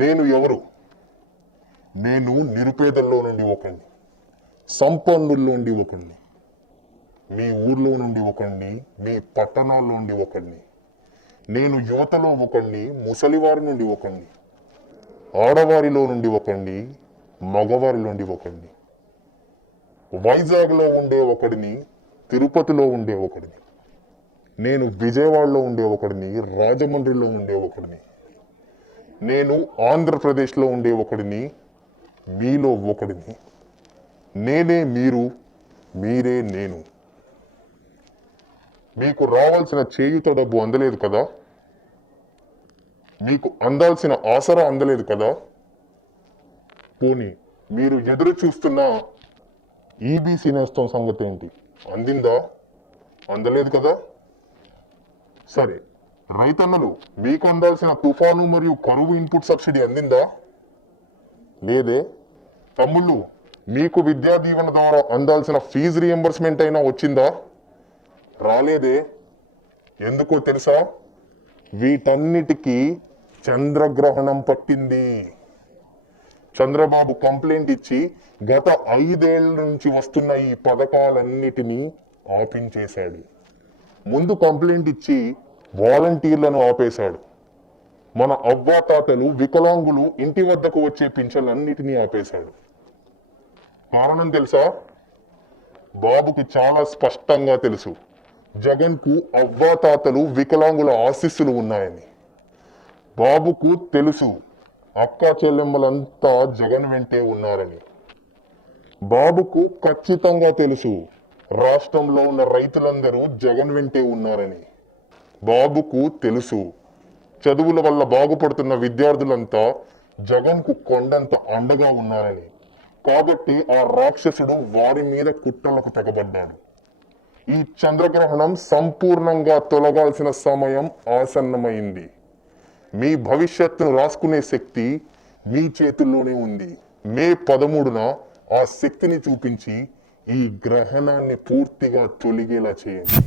నేను ఎవరు? నేను నిరుపేదల్లో నుండి ఒకడిని, సంపన్నుల్లో నుండి ఒకడిని, మీ ఊర్లో నుండి ఒకడిని, మీ పట్టణాల్లో నుండి ఒకడిని. నేను యువతలో ఒకడిని, ముసలివారి నుండి ఒకడిని, ఆడవారిలో నుండి ఒకడిని, మగవారి నుండి ఒకడిని, వైజాగ్లో ఉండే ఒకడిని, తిరుపతిలో ఉండే ఒకడిని, నేను విజయవాడలో ఉండే ఒకడిని, రాజమండ్రిలో ఉండే ఒకడిని, నేను ఆంధ్రప్రదేశ్లో ఉండే ఒకడిని, మీలో ఒకడిని. నేనే మీరు, మీరే నేను. మీకు రావాల్సిన చేయుత డబ్బు అందలేదు కదా? మీకు అందాల్సిన ఆసరా అందలేదు కదా? పోనీ మీరు ఎదురు చూస్తున్న ఈబీసీ నేస్తం సంగతి ఏంటి? అందిందా? అందలేదు కదా? సరే, రైతన్నలు మీకు అందాల్సిన తుఫాను మరియు కరువు ఇన్పుట్ సబ్సిడీ అందిందా? లేదే. తమ్ముళ్ళు, మీకు విద్యా దీవెన ద్వారా అందాల్సిన ఫీజు రియంబర్స్మెంట్ అయినా వచ్చిందా? రాలేదే. ఎందుకో తెలుసా? వీటన్నిటికీ చంద్రగ్రహణం పట్టింది. చంద్రబాబు కంప్లైంట్ ఇచ్చి గత 5 ఏళ్ల నుంచి వస్తున్న ఈ పథకాలన్నిటినీ ఆపించేశాడు. ముందు కంప్లైంట్ ఇచ్చి వాలంటీర్లను ఆపేశాడు. మన అవ్వాతాతలు, వికలాంగులు ఇంటి వద్దకు వచ్చే పింఛన్లన్నిటినీ ఆపేశాడు. కారణం తెలుసా? బాబుకి చాలా స్పష్టంగా తెలుసు, జగన్కు అవ్వాతాతలు, వికలాంగుల ఆశీస్సులు ఉన్నాయని. బాబుకు తెలుసు, అక్క చెల్లెమ్మలంతా జగన్ వెంటే ఉన్నారని. బాబుకు ఖచ్చితంగా తెలుసు, రాష్ట్రంలో ఉన్న రైతులందరూ జగన్ వెంటే ఉన్నారని. బాబుకు తెలుసు, చదువుల వల్ల బాగుపడుతున్న విద్యార్థులంతా జగన్కు కొండంత అండగా ఉన్నారని. కాబట్టి ఆ రాక్షసుడు వారి మీద కుట్రలకు తెగబడ్డాడు. ఈ చంద్రగ్రహణం సంపూర్ణంగా తొలగాల్సిన సమయం ఆసన్నమైంది. మీ భవిష్యత్తును రాసుకునే శక్తి మీ చేతుల్లోనే ఉంది. మే 13న ఆ శక్తిని చూపించి ఈ గ్రహణాన్ని పూర్తిగా తొలగేలా చేయండి.